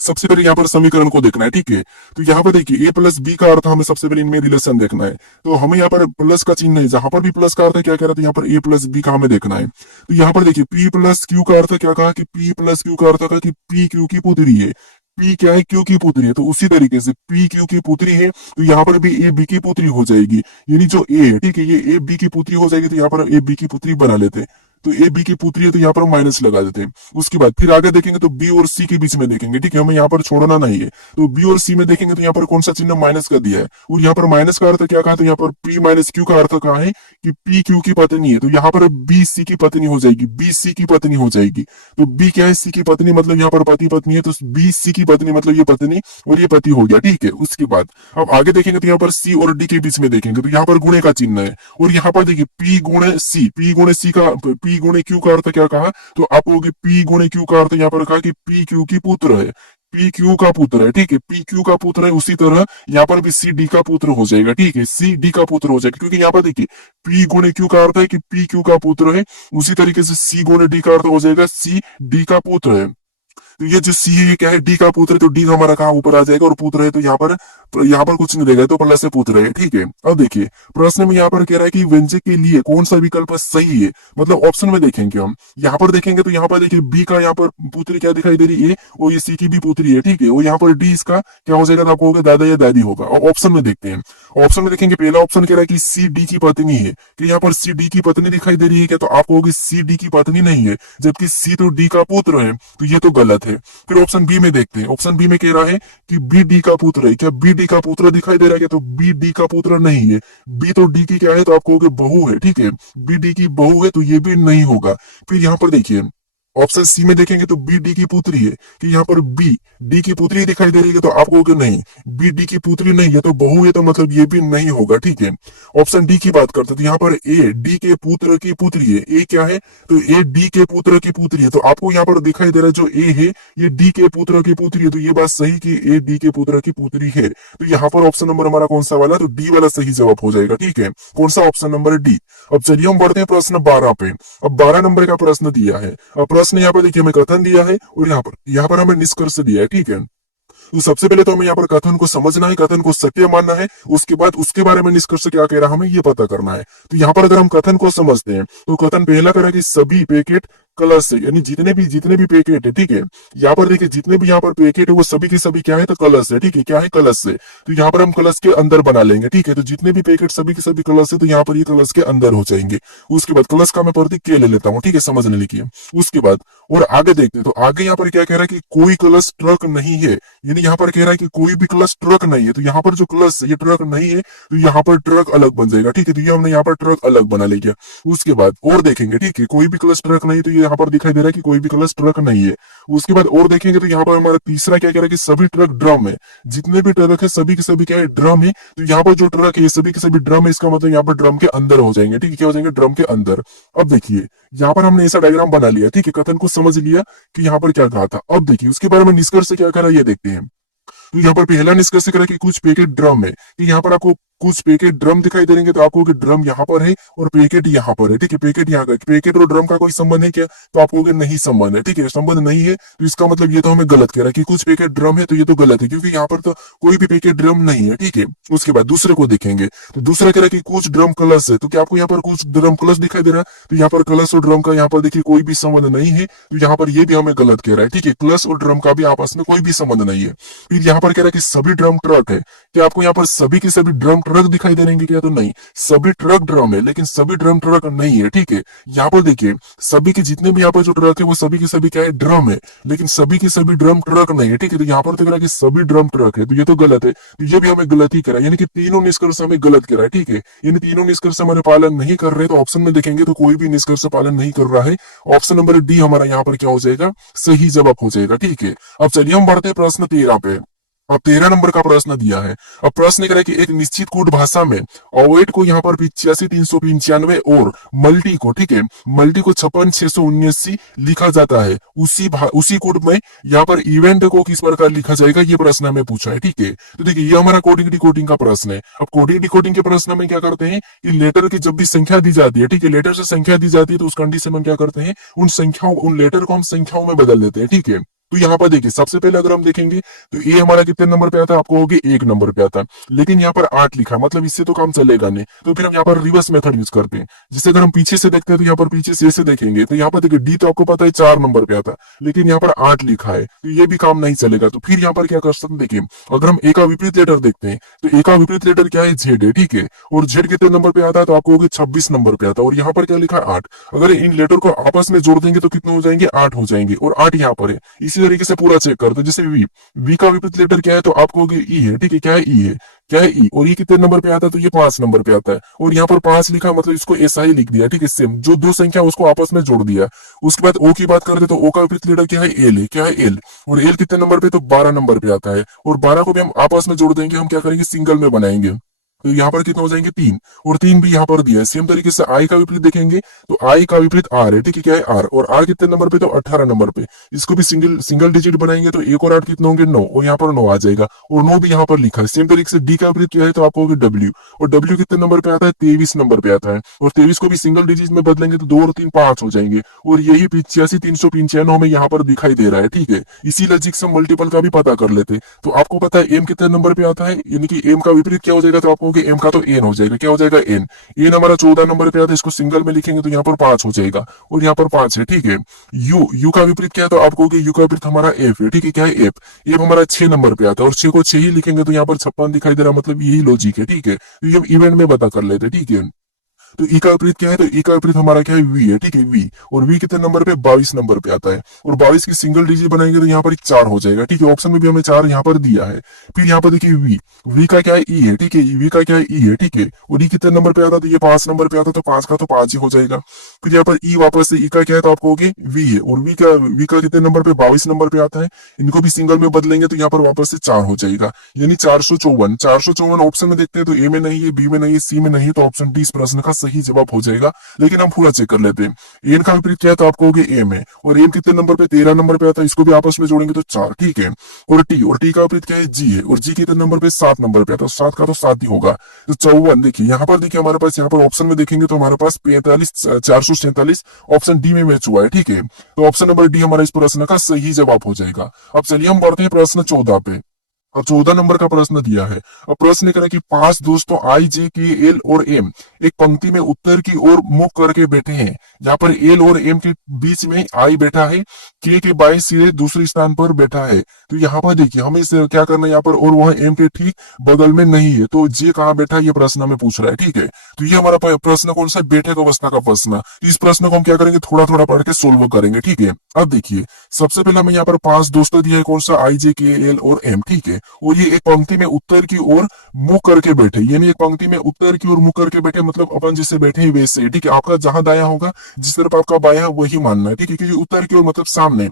सबसे पहले यहाँ पर समीकरण को देखना है, ठीक है। तो यहाँ पर देखिए, ए प्लस बी का अर्थ हमें सबसे पहले इनमें रिलेशन देखना है। तो हमें यहाँ पर प्लस का चिन्ह है, जहां पर भी प्लस का अर्थ है क्या कह रहा था, यहाँ पर ए प्लस बी का हमें देखना है। तो यहाँ पर देखिए, पी प्लस क्यू का अर्थ क्या कहा कि पी प्लस क्यू का अर्थ कहा कि पी क्यू की पुत्री है। पी क्या है, क्यू की पुत्री है। तो उसी तरीके से पी क्यू की पुत्री है, तो यहाँ पर भी ए बी की पुत्री हो जाएगी। यानी जो ए है, ठीक है, ये ए बी की पुत्री हो जाएगी। तो यहाँ पर ए बी की पुत्री बना लेते हैं। तो ए बी की पुत्री है, तो यहाँ पर माइनस लगा देते हैं। उसके बाद फिर आगे देखेंगे तो बी और सी के बीच में देखेंगे, ठीक है, हमें यहाँ पर छोड़ना नहीं है। तो बी और सी में देखेंगे तो यहाँ पर कौन सा चिन्ह, माइनस का दिया है। और यहाँ पर माइनस का अर्थ क्या कहा, तो यहाँ पर पी माइनस क्यू का अर्थ कहा है कि पी क्यू की पत्नी है। तो यहाँ पर बी सी की पत्नी हो जाएगी, बी सी की पत्नी हो जाएगी। तो बी क्या है, सी की पत्नी, मतलब यहाँ पर पति पत्नी है। तो बी सी की पत्नी मतलब ये पत्नी और ये पति हो गया, ठीक है। उसके बाद अब आगे देखेंगे तो यहाँ पर सी और डी के बीच में देखेंगे तो यहाँ पर गुणे का चिन्ह है। और यहाँ पर देखिए, पी गुणे सी का, पी गुणे क्यू का अर्थ क्या कहा, तो आप लोग पी गुणे क्यू का अर्थ यहाँ पर कहा कि पी क्यू की पुत्र है, पी क्यू का पुत्र है, ठीक है, पी क्यू का पुत्र है। उसी तरह यहाँ पर भी सी डी का पुत्र हो जाएगा, ठीक है, सी डी का पुत्र हो जाएगा, क्योंकि यहाँ पर देखिए, पी गुणे क्यू का अर्थ है कि पी क्यू का पुत्र है। उसी तरीके से सी गुणे डी का अर्थ हो जाएगा सी डी का पुत्र है। तो ये जो सी है ये क्या है, डी का पुत्र है। तो डी हमारा कहाँ ऊपर आ जाएगा, और पुत्र है तो यहाँ पर कुछ नहीं देगा, तो प्लस से पुत्र है, ठीक है। अब देखिए, प्रश्न में यहाँ पर कह रहा है कि व्यंजक के लिए कौन सा विकल्प सही है। मतलब ऑप्शन में देखेंगे हम, यहाँ पर देखेंगे तो यहाँ पर देखिए, बी का यहाँ पर पुत्री क्या दिखाई दे रही है, और ये सी की भी पुत्री है, ठीक है। और यहाँ पर डी इसका क्या हो जाएगा, तो आपको होगा दादा या दादी होगा। और ऑप्शन में देखते हैं, ऑप्शन में देखेंगे, पहला ऑप्शन कह रहा है कि सी डी की पत्नी है, कि यहाँ पर सी डी की पत्नी दिखाई दे रही है क्या, तो आपको होगी सी डी की पत्नी नहीं है, जबकि सी तो डी का पुत्र है, तो ये तो गलत है। फिर ऑप्शन बी में देखते हैं, ऑप्शन बी में कह रहा है कि बी डी का पुत्र है, क्या बी डी का पुत्र दिखाई दे रहा है क्या, तो बी डी का पुत्र नहीं है। बी तो डी की क्या है, तो आपको बहू है, ठीक है, बी डी की बहू है, तो ये भी नहीं होगा। फिर यहाँ पर देखिए, ऑप्शन सी में देखेंगे तो बी डी की पुत्री है, कि यहाँ पर बी डी की पुत्री दिखाई दे रही है, तो आप कहोगे नहीं, बी डी की पुत्री नहीं है तो बहू है, तो मतलब ये भी नहीं होगा, ठीक है। ऑप्शन डी की बात करते हैं, तो यहाँ पर ए डी के पुत्र की पुत्री है। ए क्या है, तो ए डी के पुत्र की पुत्री है। तो आपको यहाँ पर दिखाई दे रहा है जो ए है ये डी के पुत्र की पुत्री है, तो ये बात सही कि ए डी के पुत्र की पुत्री है। तो यहाँ पर ऑप्शन नंबर हमारा कौन सा वाला, तो डी वाला सही जवाब हो जाएगा, ठीक है। कौन सा, ऑप्शन नंबर डी। अब चलिए हम बढ़ते हैं प्रश्न 12 पे। अब 12 नंबर का प्रश्न दिया है। अब प्रश्न यहाँ पर देखिए हमें कथन दिया है और यहाँ पर हमें निष्कर्ष दिया है, ठीक है। तो सबसे पहले तो हमें यहाँ पर कथन को समझना है, कथन को सत्य मानना है, उसके बाद उसके बारे में निष्कर्ष क्या कह रहा है हमें ये पता करना है। तो यहाँ पर अगर हम कथन को समझते हैं तो कथन पहला कह रहा है कि सभी पैकेट कलश से, यानी जितने भी पैकेट है, ठीक है। यहाँ पर देखिए जितने भी यहाँ पर पैकेट है वो सभी के सभी क्या है, तो कलश है, ठीक है। क्या है, कलश से। तो यहाँ पर हम कलश के अंदर बना लेंगे, ठीक है। तो जितने भी पैकेट सभी के सभी कलश है तो यहाँ पर ये कलश के अंदर हो जाएंगे। उसके बाद कलश का मैं प्रतीक के ले लेता हूँ, ठीक है, समझने लिखिए। उसके बाद और आगे देखते हैं तो आगे यहाँ पर क्या कह रहा है कि कोई कलश ट्रक नहीं है, यानी यहाँ पर कह रहा है कि कोई भी कलश ट्रक नहीं है। तो यहाँ पर जो कलश है ये ट्रक नहीं है, तो यहाँ पर ट्रक अलग बन जाएगा, ठीक है। तो ये हमने यहाँ पर ट्रक अलग बना लिया। उसके बाद और देखेंगे, ठीक है, कोई भी कलश ट्रक नहीं, तो ये यहाँ पर दिखाई दे रहा है कि कोई भी कलश ट्रक नहीं है। उसके बाद और देखेंगे तो यहाँ पर हमारा तीसरा क्या कह रहा है कि सभी ट्रक ड्रम है, जितने भी ट्रक है सभी के सभी क्या है, ड्रम है। तो यहाँ पर जो ट्रक है सभी के सभी ड्रम है, इसका मतलब यहाँ पर ड्रम के अंदर हो जाएंगे, ठीक है। क्या हो जाएंगे, ड्रम के अंदर। अब देखिए यहाँ पर हमने ऐसा डायग्राम बना लिया, ठीक है, कथन को समझ लिया कि यहाँ पर क्या कहा था। अब देखिए उसके बारे में निष्कर्ष क्या करा ये देखते हैं। तो यहाँ पर पहला निष्कर्ष करा कि कुछ पैकेट ड्रम है, कि यहाँ पर आपको कुछ पैकेट ड्रम दिखाई दे देंगे तो आपको ड्रम यहाँ पर है और पैकेट यहाँ पर है, ठीक है। पैकेट यहाँ का, पैकेट और ड्रम का कोई संबंध है क्या, तो आपको नहीं संबंध है, ठीक है, संबंध नहीं है। तो इसका मतलब ये तो हमें गलत कह रहा है कि कुछ पैकेट ड्रम है, तो ये तो गलत है क्योंकि यहाँ पर तो कोई भी पैकेट ड्रम नहीं है, ठीक है। उसके बाद दूसरे को देखेंगे तो दूसरा कह रहा है कि कुछ ड्रम कलश है, तो क्या आपको यहाँ पर कुछ ड्रम कलश दिखाई दे रहा है, तो यहाँ पर कलश और ड्रम का यहाँ पर देखिए कोई भी संबंध नहीं है। तो यहाँ पर ये भी हमें गलत कह रहा है, ठीक है, कलश और ड्रम का भी आपस में कोई भी संबंध नहीं है। फिर यहाँ पर कह रहा है कि सभी ड्रम ट्रक है, क्या आपको यहाँ पर सभी के सभी ड्रम ट्रक दिखाई दे रहे क्या, तो नहीं, सभी ट्रक ड्रम है लेकिन सभी ड्रम ट्रक नहीं है, ठीक है। यहाँ पर देखिए सभी के जितने भी यहाँ पर जो ट्रक है वो सभी के सभी क्या है, ड्रम है, लेकिन सभी के सभी ड्रम ट्रक नहीं है, ठीक है। तो यहाँ पर तो कह रहा है कि सभी ड्रम ट्रक है, तो ये तो गलत है। तो ये भी हमें गलत ही करा, यानी कि तीनों निष्कर्ष हमें गलत करा है, ठीक है। यानी तीनों निष्कर्ष हमारे पालन नहीं कर रहे, तो ऑप्शन में देखेंगे तो कोई भी निष्कर्ष पालन नहीं कर रहा है। ऑप्शन नंबर डी हमारा यहाँ पर क्या हो जाएगा, सही जवाब हो जाएगा, ठीक है। अब चलिए हम बढ़ते हैं प्रश्न 13 पे। अब 13 नंबर का प्रश्न दिया है। अब प्रश्न कह रहा है कि एक निश्चित कोड भाषा में अवॉइड को यहाँ पर 85,395 और मल्टी को, ठीक है, मल्टी को 56,679 लिखा जाता है। उसी कोड में यहाँ पर इवेंट को किस प्रकार लिखा जाएगा ये प्रश्न हमें पूछा है, ठीक है। तो देखिए ये हमारा कोडिंग डिकोडिंग का प्रश्न है। अब कोडिंग डिकोडिंग के प्रश्न में क्या करते हैं कि लेटर की जब भी संख्या दी जाती है, ठीक है, लेटर से संख्या दी जाती है तो उस कंडीशन में क्या करते हैं, उन लेटर को हम संख्याओं में बदल देते हैं, ठीक है। तो यहाँ पर देखिए सबसे पहले अगर हम देखेंगे तो ए हमारा कितने नंबर पे आता है, आपको होगी 1 नंबर पे आता है, लेकिन यहाँ पर 8 लिखा, मतलब इससे तो काम चलेगा नहीं। तो फिर हम यहाँ पर रिवर्स मेथड यूज करते हैं, जिससे अगर हम पीछे से देखते हैं तो यहाँ पर पीछे से देखेंगे तो यहाँ पर देखिए डी तो आपको पता है 4 नंबर पे आता है, लेकिन यहाँ पर 8 लिखा है, तो ये भी काम नहीं चलेगा। तो फिर यहाँ पर क्या कर सकते हैं, देखिए अगर हम ए का विपरीत लेटर देखते हैं तो ए का विपरीत लेटर क्या है, जेड है, ठीक है। और जेड कितने नंबर पे आता है, तो आपको होगी 26 नंबर पे आता है, और यहाँ पर क्या लिखा है 8। अगर इन लेटर को आपस में जोड़ देंगे तो कितने हो जाएंगे, 8 हो जाएंगे, और 8 यहाँ पर है। इसी तरीके से पूरा चेक करते हैं। जैसे वी का विपरीत लेटर क्या है, तो आपको ई है, ठीक है, क्या है, ई है, क्या है, ई, और ये कितने नंबर पे आता है, तो ये 5 नंबर पे आता है, और यहाँ पर 5 लिखा, मतलब इसको ऐसा ही लिख दिया, ठीक है, सेम जो दो संख्या उसको आपस में जोड़ दिया। उसके बाद ओ की बात करते तो ओ का विपरीत लेटर क्या है, एल है, क्या है, एल, और एल कितने नंबर पे, तो 12 नंबर पे आता है, और 12 को भी हम आपस में जोड़ देंगे, हम क्या करेंगे, सिंगल में बनाएंगे, तो यहाँ पर कितना हो जाएंगे, 3, और 3 भी यहाँ पर दिया है। सेम तरीके से आई का विपरीत देखेंगे तो आई का विपरीत आर है, ठीक है, क्या है, आर, और आर कितने नंबर पे, तो 18 नंबर पे। इसको भी सिंगल डिजिट बनाएंगे तो 1 और 8 कितने होंगे, 9, और यहाँ पर 9 आ जाएगा, और 9 भी यहाँ पर लिखा है। सेम तरीके से डी का विपरीत क्या है, तो आपको होगी डब्ल्यू, और डब्ल्यू कितने नंबर पे आता है, 23 नंबर पे आता है, और 23 को भी सिंगल डिजिट में बदलेंगे तो 2 और 3 5 हो जाएंगे, और यही 85,395 हमें यहाँ पर दिखाई दे रहा है, ठीक है। इसी लॉजिक से मल्टीपल का भी पता कर लेते। तो आपको पता है एम कितने नंबर पे आता है, यानी कि एम का विपरीत क्या हो जाएगा, तो आपको एम का तो एन हो जाएगा, क्या हो जाएगा, एन। एन हमारा 14 नंबर पे आता है, इसको सिंगल में लिखेंगे तो यहाँ पर 5 हो जाएगा, और यहाँ पर 5 है, ठीक है। यू का विपरीत क्या है, तो आपको यू का विपरीत हमारा एफ है, ठीक है, क्या है, एफ। एफ हमारा 6 नंबर पे आता है, और 6 को 6 ही लिखेंगे तो यहाँ पर 56 दिखाई दे रहा, मतलब यही लॉजिक है, ठीक है। तो ये इवेंट में पता कर लेते, ठीक है। तो ई का विपरीत क्या है, तो ई का विपरीत हमारा क्या है, वी है, ठीक है, वी, और वी कितने नंबर पे, 22 नंबर पे आता है, और 22 की सिंगल डिजिट बनाएंगे तो यहाँ पर 4 हो जाएगा, ठीक है। ऑप्शन में भी हमें 4 यहाँ पर दिया है। फिर यहाँ पर देखिए वी का क्या है, ई है, ठीक है, वी का क्या है, ई है, ठीक है, और ई कितने नंबर पे आता है, तो ये 5 नंबर पे आता है, तो 5 का तो 5 ही हो जाएगा। फिर यहाँ पर ई वापस से ई का क्या है, तो आपको होगी वी है, और वी का कितने नंबर पे, 22 नंबर पे आता है। इनको भी सिंगल में बदलेंगे तो यहाँ पर वापस से 4 हो जाएगा, यानी 454। ऑप्शन में देखते हैं तो ए में नहीं है, बी में नहीं है, सी में नहीं है, तो ऑप्शन डी इस प्रश्न का सही जवाब हो जाएगा। लेकिन हम पूरा चेक कर लेते हैं। एन का विपरीत क्या है तो आप कहोगे एम है, और एम कितने नंबर पे 13 नंबर पे आता है, इसको भी आपस में जोड़ेंगे तो 4, ठीक है। और टी का विपरीत क्या है जी है, और जी कितने नंबर पे 7 नंबर पे आता है, 7 का तो 7 ही होगा। तो 54 देखिए यहाँ पर, देखिए हमारे पास यहाँ पर ऑप्शन में देखेंगे तो हमारे पास 45 447 ऑप्शन डी में मैच हुआ है, ठीक है। तो ऑप्शन नंबर डी हमारा इस प्रश्न का सही जवाब हो जाएगा। अब चलिए हम बढ़ते हैं प्रश्न 14 पे। और 14 नंबर का प्रश्न दिया है। अब प्रश्न करें कि 5 दोस्तों आई जे के एल और एम एक पंक्ति में उत्तर की ओर मुख करके बैठे हैं। यहाँ पर एल और एम के बीच में आई बैठा है, के बाएं सिरे दूसरे स्थान पर बैठा है। तो यहाँ पर देखिए हमें इसे क्या करना है यहाँ पर, और वह एम के ठीक बगल में नहीं है, तो जे कहाँ बैठा है ये प्रश्न हमें पूछ रहा है, ठीक है। तो ये हमारा प्रश्न कौन सा, बैठक अवस्था का प्रश्न। इस प्रश्न को हम क्या करेंगे, थोड़ा थोड़ा पढ़ के सोल्व करेंगे, ठीक है। अब देखिए सबसे पहले हमें यहाँ पर 5 दोस्तों दिया है, कौन सा, आई जे के एल और एम, ठीक है। और ये एक पंक्ति में उत्तर की ओर मुंह करके बैठे, यानी एक पंक्ति में उत्तर की ओर मुंह करके बैठे, मतलब अपन जिससे बैठे हैं वैसे, ठीक है। आपका जहां दाया होगा, जिस तरफ आपका बाया है वही मानना है, ठीक है, क्योंकि उत्तर की ओर मतलब सामने।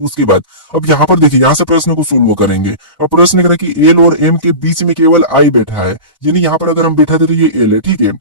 उसके बाद अब यहाँ पर देखिए, यहाँ से प्रश्न को सोल्व करेंगे। और प्रश्न करें कि एल और एम के बीच में केवल आई बैठा है, यानी यहाँ पर अगर हम बैठा थे तो ये एल है, ठीक है।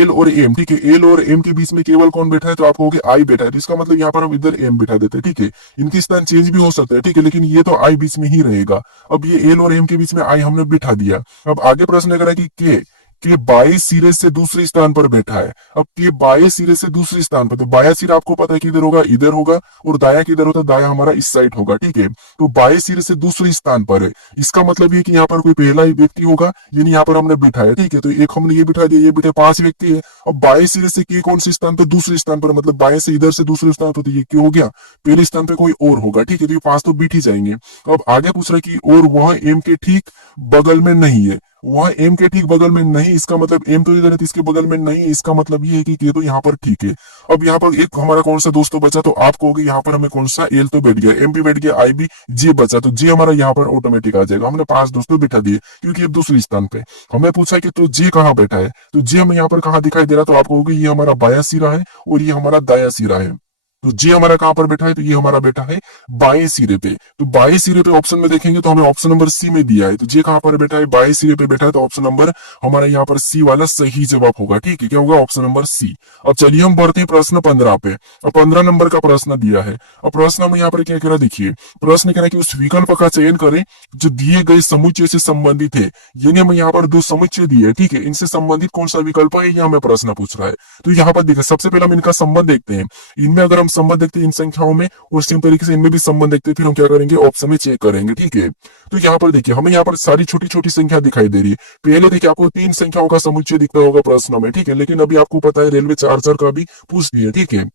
एल और एम, ठीक है, एल और एम के बीच में केवल कौन बैठा है, तो आप कहोगे आई बैठा है। तो इसका मतलब यहाँ पर हम इधर एम बैठा देते हैं, ठीक है। इनकी स्थान चेंज भी हो सकता है, ठीक है, लेकिन ये तो आई बीच में ही रहेगा। अब ये एल और एम के बीच में आई हमने बिठा दिया। अब आगे प्रश्न करा कि के बाएं सिरे से दूसरे स्थान पर बैठा है। अब के बाएं सिरे से दूसरे स्थान पर, तो बाया सिरा आपको पता है कि इधर होगा, इधर होगा, और दाया किधर होता है, दाया हमारा इस साइड होगा, ठीक है। तो बाएं सिरे से दूसरे स्थान पर है, इसका मतलब ये कि यहाँ पर कोई पहला व्यक्ति होगा, यानी यहाँ पर हमने बिठाया, ठीक है। तो एक हमने ये बिठा दिया, ये बिठे 5 व्यक्ति है। अब बाएं सिरे से के कौन से स्थान पर, दूसरे स्थान पर, मतलब बाएं से इधर से दूसरे स्थान पर, तो ये क्यों हो गया, पहले स्थान पे कोई और होगा, ठीक है। तो ये 5 तो बिठ ही जाएंगे। अब आगे पूछ रहा है कि और वह एम के ठीक बगल में नहीं है, वह एम के ठीक बगल में नहीं, इसका मतलब एम तो इधर है, इसके बगल में नहीं है, इसका मतलब ये है कि के तो यहाँ पर ठीक है। अब यहाँ पर एक हमारा कौन सा दोस्तों बचा, तो आप कहोगे यहाँ पर हमें कौन सा, एल तो बैठ गया, एम भी बैठ गया, आई भी, जे बचा, तो जे हमारा यहाँ पर ऑटोमेटिक आ जाएगा। हमने 5 दोस्तों बिठा दिए, क्योंकि ये दूसरे स्थान पे। हमें पूछा कि तो जे कहाँ बैठा है, तो जे हमें यहाँ पर कहाँ दिखाई दे रहा, तो आप कहोगे ये हमारा बाया सिरा है और ये हमारा दाया सिरा है। तो जे हमारा कहां पर बैठा है, तो ये हमारा बैठा है बाएं सिरे पे। तो बाएं सिरे पे ऑप्शन में देखेंगे तो हमें ऑप्शन नंबर सी में दिया है, तो जे कहां पर बैठा है, बाएं सिरे पे बैठा है, तो ऑप्शन नंबर हमारा यहाँ पर सी वाला सही जवाब होगा, ठीक है। क्या होगा, ऑप्शन नंबर सी। अब चलिए हम बढ़ते हैं प्रश्न 15 पे। अब 15 नंबर का प्रश्न दिया है। अब प्रश्न हमें यहाँ पर क्या कह रहा, देखिए प्रश्न कह रहा है कि उस विकल्प का चयन करें जो दिए गए समुच्चय से संबंधित है, यानी हमें यहाँ पर 2 समुच्चय दिए है, ठीक है। इनसे संबंधित कौन सा विकल्प है, ये हमें प्रश्न पूछ रहा है। तो यहाँ पर देखिए सबसे पहले हम इनका संबंध देखते हैं। इनमें अगर हम संबंध देखते हैं इन संख्याओं में, और सेम तरीके से इनमें भी संबंध देखते हैं, फिर हम क्या करेंगे, ऑप्शन में चेक करेंगे, ठीक है। तो यहाँ पर देखिए हमें यहाँ पर सारी छोटी छोटी संख्या दिखाई दे रही है। पहले देखिए आपको 3 संख्याओं का समुच्चय दिखता होगा प्रश्न में, ठीक है, लेकिन अभी आपको पता है रेलवे 4 का भी पूछ दिया, ठीक है।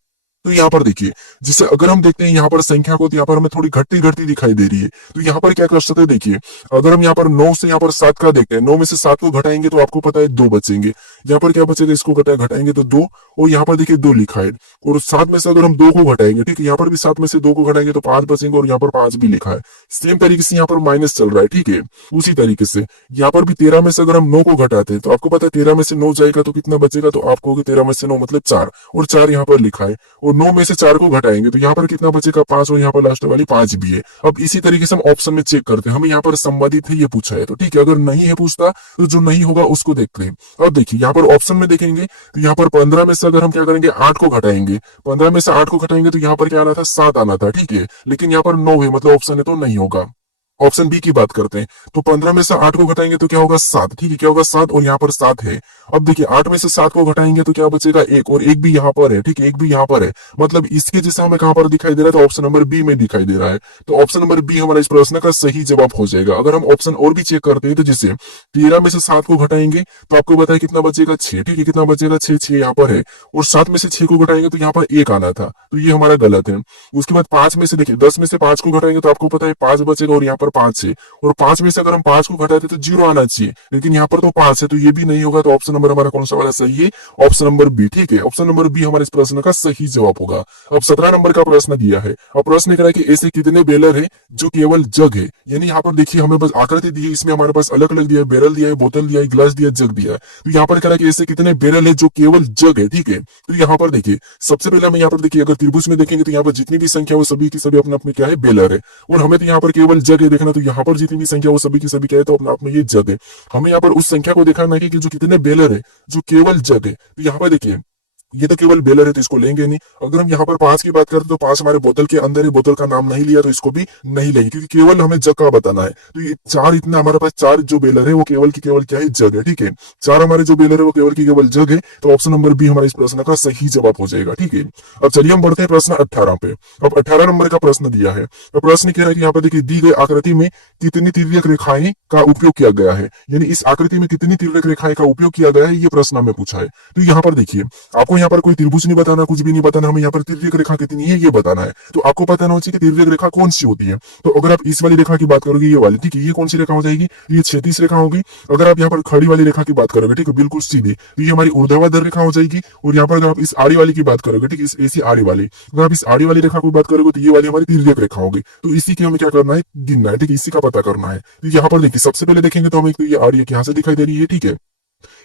तो यहाँ पर देखिए, जिसे अगर हम देखते हैं यहाँ पर संख्या को, तो यहाँ पर हमें थोड़ी घटती घटती दिखाई दे रही है। तो यहाँ पर क्या कर सकते हैं, देखिए अगर हम यहाँ पर 9 से यहाँ पर 7 का देखते हैं, 9 में से 7 को घटाएंगे तो आपको पता है 2 बचेंगे। यहाँ पर क्या बचेगा, इसको घटाएंगे तो 2, और यहाँ पर देखिए 2 लिखा है। और 7 में से अगर हम 2 को घटाएंगे, ठीक है, यहाँ पर भी 7 में से 2 को घटाएंगे तो 5 बचेंगे, और यहाँ पर 5 भी लिखा है। सेम तरीके से यहाँ पर माइनस चल रहा है, ठीक है। उसी तरीके से यहाँ पर भी 13 में से अगर हम 9 को घटाते हैं, तो आपको पता है 13 में से 9 जाएगा तो कितना बचेगा, तो आप कहोगे 13 में से 9 मतलब 4, और 4 यहाँ पर लिखा है। और 9 में से 4 को घटाएंगे तो यहाँ पर कितना बचेगा, 5, और यहाँ पर लास्ट वाली 5 भी है। अब इसी तरीके से हम ऑप्शन में चेक करते हैं, हमें यहाँ पर संबंधित है ये पूछा है, तो ठीक है। अगर नहीं है पूछता तो जो नहीं होगा उसको देखते हैं। अब देखिए यहाँ पर ऑप्शन में देखेंगे तो यहाँ पर 15 में से अगर हम क्या करेंगे, 8 को घटाएंगे, 15 में से 8 को घटाएंगे तो यहाँ पर क्या आना था, 7 आना था, ठीक है। लेकिन यहाँ पर 9 है, मतलब ऑप्शन है तो नहीं होगा। ऑप्शन बी की बात करते हैं, तो 15 में से 8 को घटाएंगे तो क्या होगा, 7, ठीक है, क्या होगा 7, और यहाँ पर 7 है। अब देखिए 8 में से 7 को घटाएंगे तो क्या बचेगा, 1, और 1 भी यहाँ पर है, ठीक है, 1 भी यहाँ पर है। मतलब इसके जैसा हमें कहां पर दिखाई दे रहा है, तो ऑप्शन नंबर बी में दिखाई दे रहा है। तो ऑप्शन नंबर बी हमारा इस प्रश्न का सही जवाब हो जाएगा। अगर हम ऑप्शन और भी चेक करते हैं, तो जैसे 13 में से 7 को घटाएंगे तो आपको बताया कितना बचेगा, 6, ठीक है, कितना बचेगा, 6 यहाँ पर है। और 7 में से 6 को घटाएंगे तो यहाँ पर 1 आना था, तो ये हमारा गलत है। उसके बाद 5 में से देखिए 10 में से 5 को घटाएंगे तो आपको पता है 5 बचेगा, और यहाँ पर 5 है। और 5 में से अगर हम 5 को घटाते तो 0 आना चाहिए, लेकिन यहाँ पर तो 5 है, तो ये भी नहीं होगा। तो ऑप्शन नंबर हमारा कौन सा वाला सही है, ऑप्शन नंबर बी, ठीक है। ऑप्शन नंबर बी हमारे इस प्रश्न का सही जवाब होगा। अब 17 नंबर का प्रश्न दिया है। अब प्रश्न कह रहा है कि ऐसे कितने बेलर है जो केवल जग है, यानी यहाँ पर देखिए हमें बस आकृति दी है, इसमें हमारे पास अलग अलग दिया है, बैरल दिया है, बोतल दिया है, गिलास दिया है, जग दिया है। तो यहाँ पर कह रहा है कि ऐसे कितने बैरल है जो केवल जग है, ठीक है। तो यहाँ पर देखिए सबसे पहले हमें यहाँ पर देखिए, अगर त्रिभुज में देखेंगे तो यहाँ पर जितनी भी संख्या वो सभी की सभी अपने अपने क्या है, बेलर है। और हमें तो यहाँ पर केवल जग है, देखना तो यहाँ पर जितनी भी संख्या वो सभी की सभी क्या है, तो अपने आप में ये जग है। हमें यहाँ पर उस संख्या को देखना है कि जो कितने बेलर है, जो केवल जग है। तो यहाँ पर देखिए ये तो केवल बेलर है तो इसको लेंगे नहीं। अगर हम यहाँ पर 5 की बात करें तो 5 हमारे बोतल के अंदर है, बोतल का नाम नहीं लिया तो इसको भी नहीं लेंगे, क्योंकि केवल हमें जग का बताना है। तो ये 4 इतना हमारे पास 4 जो बेलर है वो केवल की केवल क्या है, जग है। ठीक है, 4 हमारे जो बेलर है वो केवल की केवल जग है। तो ऑप्शन नंबर बी हमारे इस प्रश्न का सही जवाब हो जाएगा। ठीक है, अब चलिए हम बढ़ते हैं प्रश्न 18 पे। अब 18 नंबर का प्रश्न दिया है। तो प्रश्न कह रहा है कि यहाँ पर देखिए दी गई आकृति में कितनी तिर्यक रेखाएं का उपयोग किया गया है, यानी इस आकृति में कितनी तिर्यक रेखाएं का उपयोग किया गया है, ये प्रश्न हमें पूछा है। तो यहाँ पर देखिए आपको यहाँ पर कोई त्रिभुज नहीं बताना, कुछ भी नहीं बताना, हमें यहाँ पर तिर्यक रेखा कितनी है ये बताना है। तो आपको पता होना चाहिए कि तिर्यक रेखा कौन सी होती है। तो अगर आप इस वाली रेखा की बात करोगे, ये वाली, ठीक है, ये कौन सी रेखा हो जाएगी, ये क्षैतिज रेखा होगी। अगर आप यहाँ पर खड़ी वाली रेखा की बात करोगे, ठीक है, बिल्कुल सीधी, तो ये हमारी ऊर्ध्वाधर रेखा हो जाएगी। और यहाँ पर अगर आप इस आड़ी वाली की बात करोगे, ठीक है, इस ऐसी आड़ी वाली, अगर आप इस आड़ी वाली रेखा की बात करोगे तो ये वाली हमारी तिर्यक रेखा होगी। तो इसी की हमें क्या करना है, गिनना है। ठीक है, इसी का पता करना है। तो यहाँ पर देखिए सबसे पहले देखेंगे तो हमें तो ये आड़ी यहाँ से दिखाई दे रही है, ठीक है,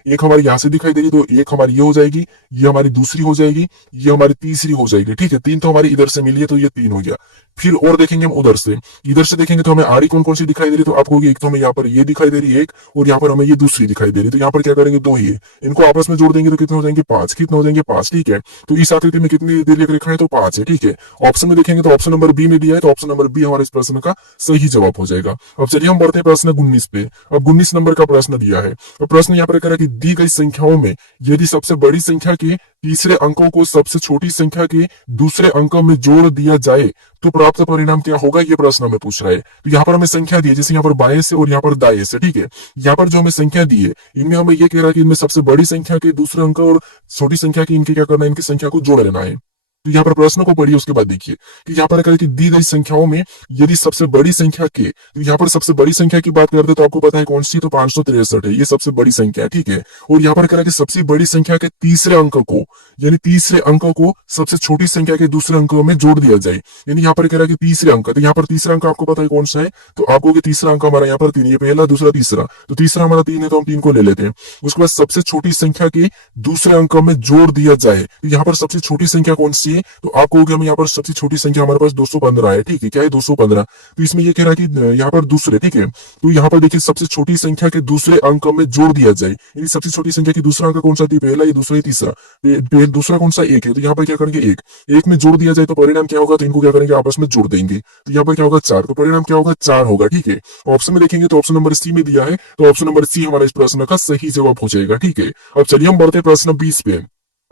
एक हमारी यहां से दिखाई दे रही, तो एक हमारी ये हो जाएगी, ये हमारी दूसरी हो जाएगी, ये हमारी तीसरी हो जाएगी। ठीक है, 3 तो हमारी इधर से मिली है, तो ये 3 हो गया। फिर और देखेंगे हम उधर से, इधर से देखेंगे तो हमें आड़ी कौन कौन सी दिखाई दे रही, तो आपको होगी एक तो हमें यहाँ पर ये दिखाई दे रही है एक, और यहाँ पर हमें ये दूसरी दिखाई दे रही। तो यहाँ पर क्या करेंगे, 2 ही है, इनको आपस में जोड़ देंगे तो कितने हो जाएंगे, 5। कितने हो जाएंगे, 5। ठीक है, तो इस आकृति में कितनी तिर्यक रेखा है, तो 5 है। ठीक है, ऑप्शन में देखेंगे तो ऑप्शन नंबर बी में दिया है, तो ऑप्शन नंबर बी हमारे इस प्रश्न का सही जवाब हो जाएगा। अब चलिए हम बढ़ते हैं प्रश्न 19 पे। अब 19 नंबर का प्रश्न दिया है। तो प्रश्न यहाँ पर कह रहा है कि दी गई संख्याओं में यदि सबसे बड़ी संख्या के तीसरे अंकों को सबसे छोटी संख्या के दूसरे अंकों में जोड़ दिया जाए तो प्राप्त परिणाम क्या होगा, ये प्रश्न हमें पूछ रहा है। तो यहाँ पर हमें संख्या दी है, जैसे यहाँ पर बाएं से और यहाँ पर दाएं से। ठीक है, यहाँ पर जो हमें संख्या दी है इनमें हमें ये कह रहा है कि इनमें सबसे बड़ी संख्या के दूसरे अंक और छोटी संख्या की इनके क्या करना है, इनकी संख्या को जोड़ लेना है। तो यहाँ पर प्रश्न को पढ़िए, उसके बाद देखिए कि यहाँ पर कि दी गई संख्याओं में यदि सबसे बड़ी संख्या के, तो यहाँ पर सबसे बड़ी संख्या की बात करते तो आपको पता है कौन सी, तो 563 है, ये सबसे बड़ी संख्या है। ठीक है, और यहाँ पर कह रहा है कि सबसे बड़ी संख्या के तीसरे अंक को, यानी तीसरे अंक को सबसे छोटी संख्या के दूसरे अंकों में जोड़ दिया जाए। यानी यहाँ पर कह रहा है कि तीसरे अंक, तो यहाँ पर तीसरा अंक आपको पता है कौन सा है, तो आपको कि तीसरा अंक हमारा यहाँ पर 3, ये पहला दूसरा तीसरा, तो तीसरा हमारा 3 है, तो हम 3 को ले लेते हैं। उसके बाद सबसे छोटी संख्या के दूसरे अंक में जोड़ दिया जाए, तो यहाँ पर सबसे छोटी संख्या कौन सी है, तो आपको हम यहाँ पर सबसे छोटी संख्या हमारे पास 215 है। ठीक है, क्या है, 215। तो इसमें ये कह रहा है कि यहाँ पर दूसरे, ठीक है, तो यहाँ पर देखिए सबसे छोटी संख्या के दूसरे अंक में जोड़ दिया जाए, यानी सबसे छोटी संख्या की दूसरा अंक कौन सा थी, पहला, ये दूसरा, ये तीसरा, दूसरा कौन सा, 1 है, तो यहाँ पर क्या करेंगे, एक में जोड़ दिया जाए तो परिणाम क्या होगा, तो इनको क्या करेंगे, आपस में जोड़ देंगे, तो यहाँ पर क्या होगा, 4, तो परिणाम क्या होगा, 4 होगा। ठीक है, ऑप्शन में देखेंगे तो ऑप्शन नंबर सी में दिया है, तो ऑप्शन नंबर सी हमारे इस प्रश्न का सही जवाब हो जाएगा। ठीक है, अब चलिए हम बढ़ते प्रश्न 20 पे।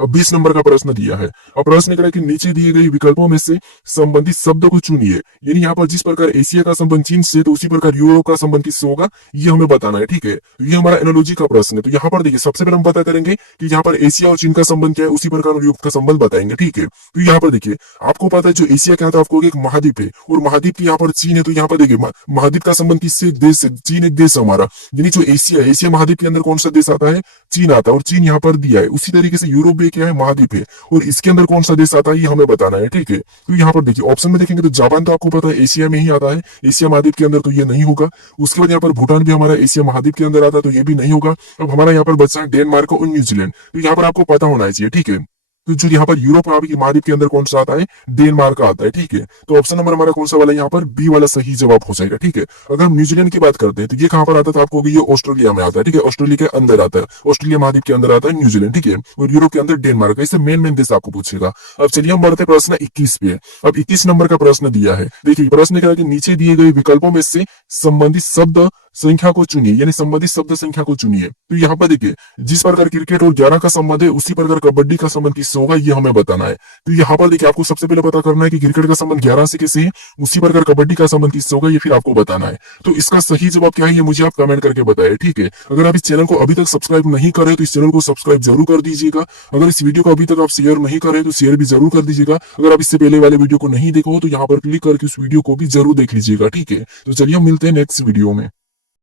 अब 20 नंबर का प्रश्न दिया है। अब प्रश्न कह रहा है कि नीचे दिए गए विकल्पों में से संबंधित शब्द को चुनिए, यानी यहाँ पर जिस प्रकार एशिया का संबंध चीन से, तो उसी प्रकार यूरोप का संबंध किससे होगा, ये हमें बताना है। ठीक है, तो ये हमारा एनालॉजी का प्रश्न है। तो यहाँ पर देखिए सबसे पहले हम पता करेंगे कि यहाँ पर एशिया और चीन का संबंध क्या है, उसी प्रकार यूरोप का संबंध बताएंगे। ठीक है, तो यहाँ पर देखिए आपको पता है जो एशिया क्या था, आपको एक महाद्वीप है, और महाद्वीप की यहाँ पर चीन है। तो यहाँ पर देखिए महाद्वीप का संबंध किससे, देश से, चीन एक देश हमारा, यानी जो एशिया है, एशिया महाद्वीप के अंदर कौन सा देश आता है, चीन आता है, और चीन यहाँ पर दिया है। उसी तरीके से यूरोप भी क्या है, महाद्वीप है, और इसके अंदर कौन सा देश आता है ये हमें बताना है। ठीक है, तो यहाँ पर देखिए ऑप्शन में देखेंगे तो जापान तो आपको पता है एशिया में ही आता है, एशिया महाद्वीप के अंदर, तो ये नहीं होगा। उसके बाद यहाँ पर भूटान भी हमारा एशिया महाद्वीप के अंदर आता है, तो ये भी नहीं होगा। अब हमारा यहाँ पर बचा है डेनमार्क और न्यूजीलैंड, तो यहाँ पर आपको पता होना चाहिए। ठीक है, तो जो यहाँ पर यूरोप महाद्वीप के अंदर कौन सा आता है, डेनमार्क आता है। ठीक है, तो ऑप्शन नंबर हमारा कौन सा वाला यहाँ पर बी वाला सही जवाब हो जाएगा। ठीक है, अगर हम न्यूजीलैंड की बात करते हैं तो ये कहाँ पर आता है, तो आपको ये ऑस्ट्रेलिया में आता है। ठीक है, ऑस्ट्रेलिया के अंदर आता है, ऑस्ट्रेलिया महाद्वीप के अंदर आता है न्यूजीलैंड। ठीक है, और यूरोप के अंदर डेनमार्क, इससे मेन देश आपको पूछेगा। अब चलिए हम बढ़ते प्रश्न 21 पे। अब 21 नंबर का प्रश्न दिया है। देखिए प्रश्न क्या है कि नीचे दिए गए विकल्पों में से संबंधित शब्द संख्या को चुनिए, यानी संबंधित शब्द संख्या को चुनिए। तो यहाँ पर देखिए जिस प्रकार क्रिकेट और 11 का संबंध है, उसी प्रकार कबड्डी का संबंध किससे होगा, ये हमें बताना है। तो यहाँ पर देखिए आपको सबसे पहले पता करना है कि क्रिकेट का संबंध 11 से किससे है, उसी प्रकार कबड्डी का संबंध किससे होगा, ये फिर आपको बताना है। तो इसका सही जवाब क्या है, ये मुझे आप कमेंट करके बताए। ठीक है, अगर आप इस चैनल को अभी तक सब्सक्राइब नहीं करे तो इस चैनल को सब्सक्राइब जरूर कर दीजिएगा। अगर इस वीडियो को अभी तक आप शेयर नहीं करे तो शेयर भी जरूर कर दीजिएगा। अगर आप इससे पहले वाले वीडियो को नहीं देखो तो यहाँ पर क्लिक करके उस वीडियो को भी जरूर देख लीजिएगा। ठीक है, तो चलिए हम मिलते हैं नेक्स्ट वीडियो में।